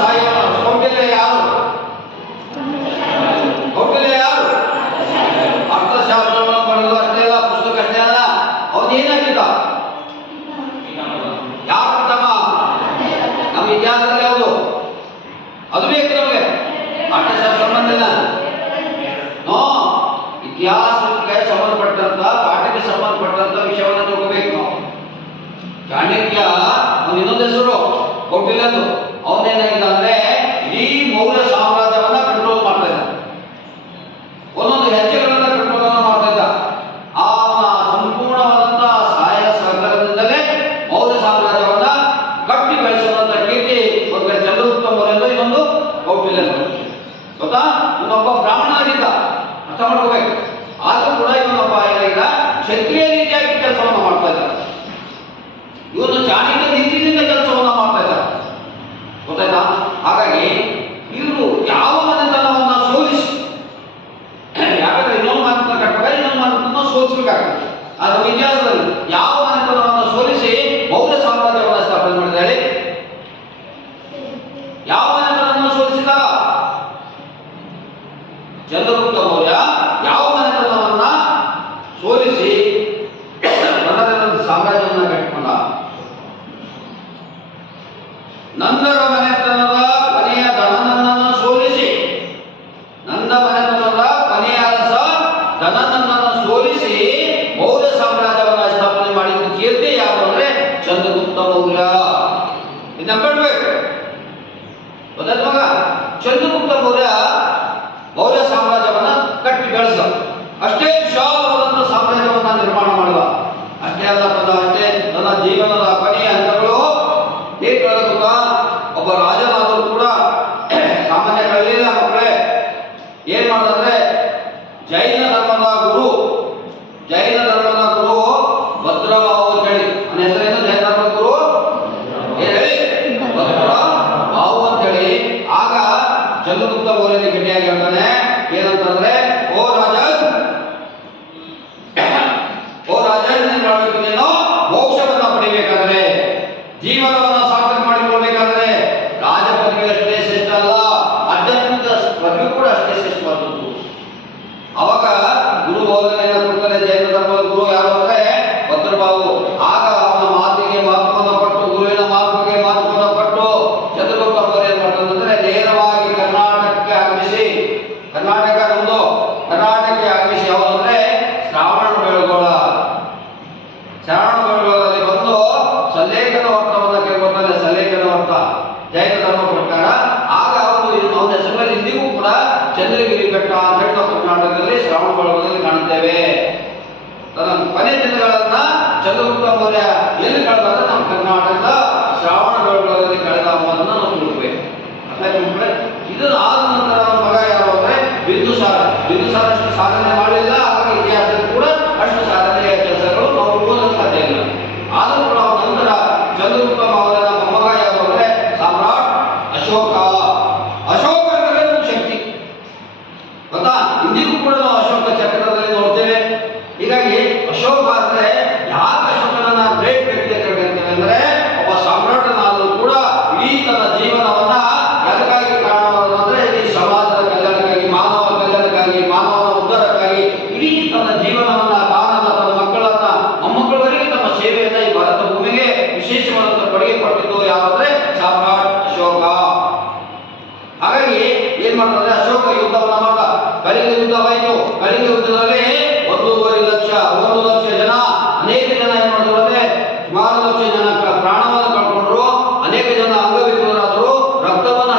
ಸಾಯುವನು. ಕೌಟಿಲ್ಯ ಯಾರು? ಕೌಟಿಲ್ಯ ಯಾರು? ಅರ್ಥಶಾಸ್ತ್ರವನ್ನು ಪಡೆದು ಅಷ್ಟೇ ಅಲ್ಲ, ಪುಸ್ತಕ ಅಷ್ಟೇ ಅಲ್ಲ, ಅವನು ಏನಾಗಿದ್ದ? ಯಾರು ಪ್ರಥಮ? ನಮ್ಮ ಇತಿಹಾಸದಲ್ಲಿ ಯಾವುದು? ಅದು ಬೇಕು ನಮಗೆ. ಪಾಠಶಾಸ್ತ್ರ ಸಂಬಂಧಿಲ್ಲ. ನೋ, ಇತಿಹಾಸಕ್ಕೆ ಸಂಬಂಧಪಟ್ಟಂತ, ಪಾಠಕ್ಕೆ ಸಂಬಂಧಪಟ್ಟಂತ ವಿಷಯವನ್ನು ತಗೋಬೇಕು ನಾವು. ಚಾಣಕ್ಯ ಅವನು ಇನ್ನೊಂದು ಹೆಸರು ಕೌಟಿಲ್ಯಂದು. ಅವನೇನಾಗಿದ್ದ ಅಂದ್ರೆ ಇಡೀ ಮೌರ್ಯ ಸಾಮ್ರಾಜ್ಯವನ್ನ ಕಂಟ್ರೋಲ್ ಮಾಡ್ತಾ ಇದ್ದ. ಒಂದೊಂದು ಹೆಜ್ಜೆಗಳನ್ನ ಕಂಟ್ರೋಲ್ ಮಾಡ್ತಾ ಇದ್ದ. ಅವನ ಸಂಪೂರ್ಣವಾದಂತಹ ಸಹಾಯ ಸಹಕಾರದಿಂದಲೇ ಮೌರ್ಯ ಸಾಮ್ರಾಜ್ಯವನ್ನ ಕಟ್ಟಿ ಬೆಳೆಸಿದಂತ ಕೀರ್ತಿ ಒಬ್ಬ ಚಂದ್ರಗುಪ್ತ ಮೌರ್ಯಂದು, ಇನ್ನೊಂದು ಕೌಟಿಲ್ಯಂದು. ಗೊತ್ತಾ? ಇವನೊಬ್ಬ ಬ್ರಾಹ್ಮಣನಾಗಿದ್ದ, ಅರ್ಥ ಮಾಡ್ಕೋಬೇಕು. ಆದ್ರೂ ಕೂಡ ಇವನೊಬ್ಬ ಏನಾಗಿದ್ದ, ಕ್ಷತ್ರಿಯ ರೀತಿಯಾಗಿ ಕೆಲಸವನ್ನು ಮಾಡ್ತಾ ಇದ್ದ. ಇವನು ಚಾಣಕ್ಯ ನೀತಿಯಿಂದ ಕೆಲಸವನ್ನ ಮಾಡ್ತಾ ಇದ್ದ. ಗೊತ್ತಾಯ್ತಾ? ಹಾಗಾಗಿ ಇವರು ಯಾವ ಮನೆತನವನ್ನ ಸೋಲಿಸಿ, ಯಾಕಂದ್ರೆ ಇನ್ನೊಂದು ಮನೆತನ ಕಟ್ಟಬೇಕಾದ್ರೆ ಇನ್ನೊಂದು ಮನೆತನ ಸೋಲಿಸಬೇಕಾಗ್ತದೆ. ಆದ್ರೆ ಇತಿಹಾಸದಲ್ಲಿ ಯಾವ ಮನೆತನವನ್ನು ಸೋಲಿಸಿ ಮೌರ್ಯ ಸಾಮ್ರಾಜ್ಯವನ್ನು ಸ್ಥಾಪನೆ ಮಾಡಿದ ಹೇಳಿ? ಯಾವ ಮನೆತನವನ್ನು ಸೋಲಿಸಿದ? ಚಂದ್ರಗುಪ್ತ ಮೌರ್ಯ ಯಾವ ಮನೆತನವನ್ನ ಸೋಲಿಸಿ ಸಾಮ್ರಾಜ್ಯವನ್ನು ಕಟ್ಟಿಕೊಂಡ? ನಂದರ ಮನೆತನದ ಕೊನೆಯ ಧನನಂದನನ್ನು ಸೋಲಿಸಿ, ನಂದ ಮನೆತನದ ಕೊನೆಯ ಅರಸ ಧನನಂದನನ್ನು ಸೋಲಿಸಿ ಮೌರ್ಯ ಸಾಮ್ರಾಜ್ಯವನ್ನು ಸ್ಥಾಪನೆ ಮಾಡಿದ ಕೀರ್ತಿ ಯಾರು ಅಂದ್ರೆ ಚಂದ್ರಗುಪ್ತ ಮೌರ್ಯ. ಇದನ್ನ ನಂಬಬೇಕು. ಗೊತ್ತಾಯ್ತು ಮಗ? ಚಂದ್ರಗುಪ್ತ ಮೌರ್ಯ ಮೌರ್ಯ ಸಾಮ್ರಾಜ್ಯವನ್ನ ಕಟ್ಟಿ ಬೆಳೆಸ, ಅಷ್ಟೇ ವಿಶಾಲವಾದಂತಹ ಸಾಮ್ರಾಜ್ಯವನ್ನ ನಿರ್ಮಾಣ ಮಾಡಿದ. ಅಷ್ಟೇ ಅಲ್ಲ, ಅಷ್ಟೇ ತನ್ನ ಜೀವನದ ಕೊನೆಯ ಹಂತಗಳು ಹೇಗೆ ಗೊತ್ತಾ? ಒಬ್ಬ ರಾಜನಾದರೂ ಕೂಡ ಸಾಮಾನ್ಯ ಕಳೆಯಲಿಲ್ಲ ಮಕ್ಕಳೇ. ಏನ್ ಮಾಡಿದ್ರೆ ಜೈನ ಧರ್ಮದ ಗುರು ಭದ್ರಬಾಹು ಅಂತ ಹೇಳಿ, ನನ್ನ ಹೆಸರೇನು? ಜೈನ ಧರ್ಮದ ಗುರು ಏನ್ ಹೇಳಿ? ಭದ್ರಬಾಹು ಅಂತ ಹೇಳಿ. ಆಗ ಚಂದ್ರಗುಪ್ತ ಮೌರ್ಯನಿಗೆ ಗಟ್ಟಿಯಾಗಿ ಹೇಳ್ತಾನೆ, ಏನಂತಂದ್ರೆ, ಓ ರಾಜನ್ ನೀನು ಮೋಕ್ಷವನ್ನ ಪಡಿಬೇಕಾದ್ರೆ, ಜೀವನವನ್ನು ಸಾರ್ಥಕ ಮಾಡಿಕೊಳ್ಬೇಕಾದ್ರೆ ರಾಜ ಪದವಿ ಅಷ್ಟೇ ಶ್ರೇಷ್ಠ ಅಲ್ಲ, ಆಧ್ಯಾತ್ಮಿಕ ಪದವಿ ಕೂಡ ಅಷ್ಟೇ ಶ್ರೇಷ್ಠವಾದದ್ದು. ಅವಾಗ ಗುರು ಬೋಧನೆಯನ್ನು ಕೊಡ್ತಾರೆ. ಜೈನ ಧರ್ಮದ ಗುರು ಯಾರು ಅಂದ್ರೆ ಭದ್ರಬಾಹು. ಆಗ ಅವನ ಮಾತಿಗೆ ಮಹತ್ವವನ್ನು ಕೊಟ್ಟು, ಗುರುವಿನ ಮಾತಿಗೆ ಮಹತ್ವವನ್ನು ಕೊಟ್ಟು ಚಂದ್ರಗುಪ್ತ ಮೌರ್ಯ ಏನ್ ಮಾಡ್ತಂದ್ರೆ ನೇರವಾಗಿ ಕರ್ನಾಟಕಕ್ಕೆ ಆಗಮಿಸಿ, ಕರ್ನಾಟಕಕ್ಕೆ ಆಗಮಿಸಿ ಯಾವುದು ಅಂದ್ರೆ ಶ್ರಾವಣ ಬೆಳಗೊಳದಲ್ಲಿ ಬಂದು ಸಲ್ಲೇಖನ ವರ್ತವನ್ನು ಕೇಳ್ಕೊತಾರೆ. ಸಲ್ಲೇಖನ ವರ್ತ ಜೈನ ಧರ್ಮ ಪ್ರಕಾರ. ಆಗ ಅವನ ಹೆಸರಲ್ಲಿ ಇಂದಿಗೂ ಕೂಡ ಚಂದ್ರಗಿರಿ ಬೆಟ್ಟ ಅಂತ ಹೇಳಿ ನಾವು ಕರ್ನಾಟಕದಲ್ಲಿ ಶ್ರಾವಣ ಬೆಳಗೊಳದಲ್ಲಿ ಕಾಣುತ್ತೇವೆ. ತನ್ನ ಕೊನೆ ದಿನಗಳನ್ನ ಚಂದ್ರಗುಪ್ತ ಮೌರ್ಯ ಎಲ್ಲಿ ಕಳೆದಾಗ ನಮ್ಮ ಕರ್ನಾಟಕದ ಶ್ರಾವಣ ಬೆಳಗೊಳದಲ್ಲಿ ಕಳೆದ ಅನ್ನೋದನ್ನ ನಾವು ತಿಳ್ಕೊಬೇಕು. ಇದನ್ನು ಆದ ನಂತರ ನಮ್ಮ ಮಗ ಯಾರು ಅಂದ್ರೆ ಬಿಂದುಸಾರ ಅಷ್ಟು ಸಾಧನೆ ಮಾಡಲಿಲ್ಲ. ಹಾಗಾಗಿ ಇತಿಹಾಸದಲ್ಲಿ ಕೂಡ ಅಷ್ಟು ಸಾಧನೆಯ ಕೆಲಸಗಳು ನಾವು ಓದಲು ಸಾಧ್ಯ ಇಲ್ಲ. ಆದರೂ ಕೂಡ ನಂತರ ಚಂದ್ರಗುಪ್ತ ಮೌರ್ಯನ ಮೊಮ್ಮಗ ಯಾರು ಅಂದ್ರೆ ಸಾಮ್ರಾಟ್ ಅಶೋಕ ಅಂದ್ರೆ ಶಕ್ತಿ. ಗೊತ್ತಾ? ಇಂದಿಗೂ ಕೂಡ ನಾವು ಅಶೋಕ ಚಕ್ರದಲ್ಲಿ ನೋಡ್ತೇವೆ. ಹೀಗಾಗಿ ಅಶೋಕ ಅಂದ್ರೆ ಯಾಕೆ ಅಶೋಕನನ್ನ ಗ್ರೇಟ್ ವ್ಯಕ್ತಿ ಅಂತ ಹೇಳ್ತೇವೆ ಅಂದ್ರೆ, ಒಬ್ಬ ಸಾಮ್ರಾಟನಾದರೂ ಕೂಡ ಇಡೀ ತನ್ನ ಜೀವನವನ್ನ ಎದಕ್ಕಾಗಿ ಕಾಣೋದು ಅಂದ್ರೆ ಈ ಸಮಾಜದ ಕಲ್ಯಾಣಕ್ಕಾಗಿ, ಮಾನವ ಕಲ್ಯಾಣಕ್ಕಾಗಿ, ಮಾನವನ ಉದ್ಧಾರಕ್ಕಾಗಿ ಇಡೀ ತನ್ನ ಜೀವನವನ್ನ, ತಾನನ್ನ, ತನ್ನ ಮಕ್ಕಳನ್ನ, ಮೊಮ್ಮಕ್ಕಳವರೆಗೆ ತಮ್ಮ ಸೇವೆಯನ್ನ ಈ ಭಾರತ ಭೂಮಿಗೆ ವಿಶೇಷವಾದಂತಹ ಕೊಡುಗೆ ಕೊಟ್ಟಿದ್ದು ಯಾರಂದ್ರೆ ಸಾಮ್ರಾಟ್ ಅಶೋಕ. ಹಾಗಾಗಿ ಏನ್ ಮಾಡ್ತಾರೆ, ಅಶೋಕ ಯುದ್ಧವನ್ನ ಮಾಡ್ದ. ಕಳಿಂಗ ಯುದ್ಧವಾಯಿತು. ಕಳಿಂಗ ಯುದ್ಧದಲ್ಲಿ 1.5 ಲಕ್ಷ ಜನ, ಅನೇಕ ಜನ ಏನ್ ಮಾಡಿದ್ರು ಅಂದ್ರೆ ಸುಮಾರು ಲಕ್ಷ ಜನ ಪ್ರಾಣವನ್ನು ಕಳ್ಕೊಂಡ್ರು. ಅನೇಕ ಜನ ಅಂಗವಿಕಲರಾದರು. ರಕ್ತವನ್ನು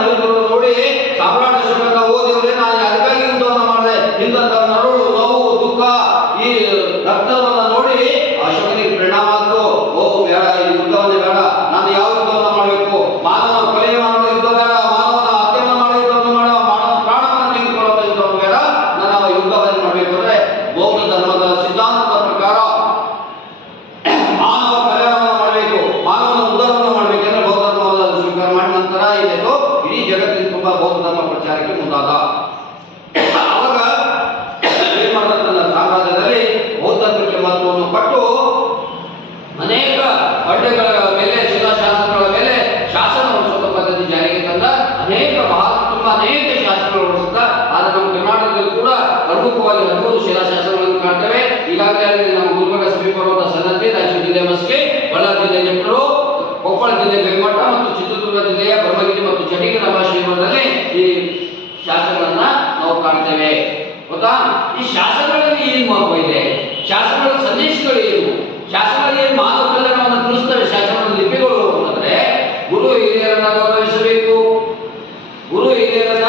ಹರಿದ್ರು ನೋಡಿ ಸಾಮ್ರಾಟ್ ಅಶೋಕ, ಓ ದೇವರೇ, ನಾನು ಅದಕ್ಕಾಗಿ ಯುದ್ಧವನ್ನು ಮಾಡಿದೆ, ಇಂಥ ನರಳು, ನೋವು, ದುಃಖ, ಈ ರಕ್ತವನ್ನು ನೋಡಿ ಅಶೋಕನಿಗೆ ಪರಿಣಾಮ ಆದ್ರು. ಓ ಬೇಡ, ಈ ಯುದ್ಧವನ್ನೇ ಬೇಡ, ನಾನು ಯಾವ ಯುದ್ಧವನ್ನು ಮಾಡಬೇಕು? ಮಾನವ ಕೊಲೆ ಮಾಡೋ ಯುದ್ಧ ಬೇಡ, ಮಾನವನ ಹತ್ಯೆಯನ್ನು ಮಾಡೋ ಯುದ್ಧವನ್ನು ಬೇಡ, ಮಾನವ ಪ್ರಾಣವನ್ನು ತೆಗೆದುಕೊಳ್ಳುವ ಯುದ್ಧವನ್ನು ಬೇಡ. ನಾನು ಯುದ್ಧವನ್ನು ಮಾಡಬೇಕು ಅಂದ್ರೆ ಬೌದ್ಧ ಧರ್ಮದ ಸಿದ್ಧಾಂತದ ಪ್ರಕಾರ ಮಾನವ ಕಲ್ಯಾಣವನ್ನು ಮಾಡಬೇಕು, ಮಾನವನ ಉದ್ಧಾರವನ್ನು ಮಾಡಬೇಕೆಂದ್ರೆ ಬೌದ್ಧ ಧರ್ಮದ ಸ್ವೀಕಾರ ಮಾಡಿದ ನಂತರ ಇದೆಯೋ ಇಡೀ ಜಗತ್ತಿನ ತುಂಬಾ ಬೌದ್ಧ ಧರ್ಮ ಪ್ರಚಾರಕ್ಕೆ ಮುಂದಾದ. ಅವಾಗ ಏನ್ ಮಾಡಿದ, ತನ್ನ ಸಾಮ್ರಾಜ್ಯದಲ್ಲಿ ಬೌದ್ಧ ಧರ್ಮಕ್ಕೆ ಮಹತ್ವವನ್ನು ಕೊಟ್ಟು ಅನೇಕ ಬಂಡೆಗಳ ಮೇಲೆ, ಶಿಲಾಶಾಸನಗಳ ಮೇಲೆ ಶಾಸನವನ್ನು ಪ್ರಮುಖವಾಗಿ 13 ಶಿಲಾಶಾಸನಗಳನ್ನು ಕಾಣ್ತೇವೆ. ಈಗಾಗಲೇ ಅಲ್ಲಿ ನಮ್ಮ ಗುಲ್ಬರ್ಗ ಸಮೀಪವಿರುವಂತಹ ಸನ್ನತಿ, ರಾಯಚೂರು ಜಿಲ್ಲೆ ಮಸ್ಕಿ, ಬಳ್ಳಾರಿ ಜಿಲ್ಲೆ ನೆಟ್ಟೂರು, ಕೊಪ್ಪಳ ಜಿಲ್ಲೆ ಗವಿಮಠ ಮತ್ತು ಚಿತ್ರದುರ್ಗ ಜಿಲ್ಲೆಯ ಬ್ರಹ್ಮಗಿರಿ ಮತ್ತು ಚಟಿಗರ ಭಾಷೆಗಳಲ್ಲಿ ಈ ಶಾಸನಗಳನ್ನ ನಾವು ಕಾಣ್ತೇವೆ. ಗೊತ್ತಾ? ಈ ಶಾಸನಗಳಲ್ಲಿ ಏನು ಮಹತ್ವ ಇದೆ? ಶಾಸನಗಳ ಸಂದೇಶಗಳು ಏನು? ಶಾಸನಗಳಲ್ಲಿ ಏನು ಮಾನವ ಕಲ್ಯಾಣವನ್ನು ತಿಳಿಸ್ತವೆ ಶಾಸನಗಳ ಲಿಪಿಗಳು ಅಂತಂದ್ರೆ, ಗುರು ಹಿರಿಯರನ್ನ ಗೌರವಿಸಬೇಕು, ಗುರು ಹಿರಿಯರನ್ನ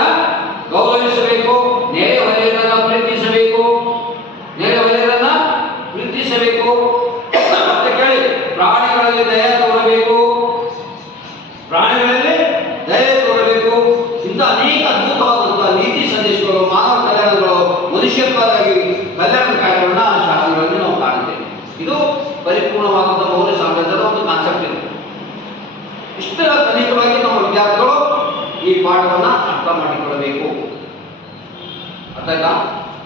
ಗೌರವಿಸಬೇಕು, ನೆರೆ ಹೊರೆಯರನ್ನ ಪ್ರೀತಿಸಬೇಕು, ನೆರೆ ಹೊರೆಯರನ್ನ ಪ್ರೀತಿಸಬೇಕು. ಮತ್ತೆ ಕೇಳಿ, ಪ್ರಾಣಿಗಳಲ್ಲಿ ದಯ ತೋರಬೇಕು, ಪ್ರಾಣಿಗಳಲ್ಲಿ ದಯ ತೋರಬೇಕು. ಇಂಥ ಅನೇಕ ಅದ್ಭುತವಾದಂತಹ ನೀತಿ ಸಂದೇಶಗಳು, ಮಾನವ ಕಲ್ಯಾಣಗಳು, ಮನುಷ್ಯತ್ವವಾಗಿ ಕಲ್ಯಾಣದ ಕಾರ್ಯಗಳನ್ನ ಶಾಸನಗಳಲ್ಲಿ ನಾವು ಕಾಣುತ್ತೇವೆ. ಇದು ಪರಿಪೂರ್ಣವಾದಂತಹ ಮೌಲ್ಯ ಸಾಮ್ರಾಜ್ಯದ ಒಂದು ಕಾನ್ಸೆಪ್ಟ್ ಇದೆ. ಇಷ್ಟರ ತನಿಖವಾಗಿ ನಮ್ಮ ವಿದ್ಯಾರ್ಥಿಗಳು ಈ ಪಾಠವನ್ನ ಅರ್ಥ ಮಾಡಿಕೊಳ್ಳಬೇಕು. ಅರ್ಥ ಆಯ್ತಾ?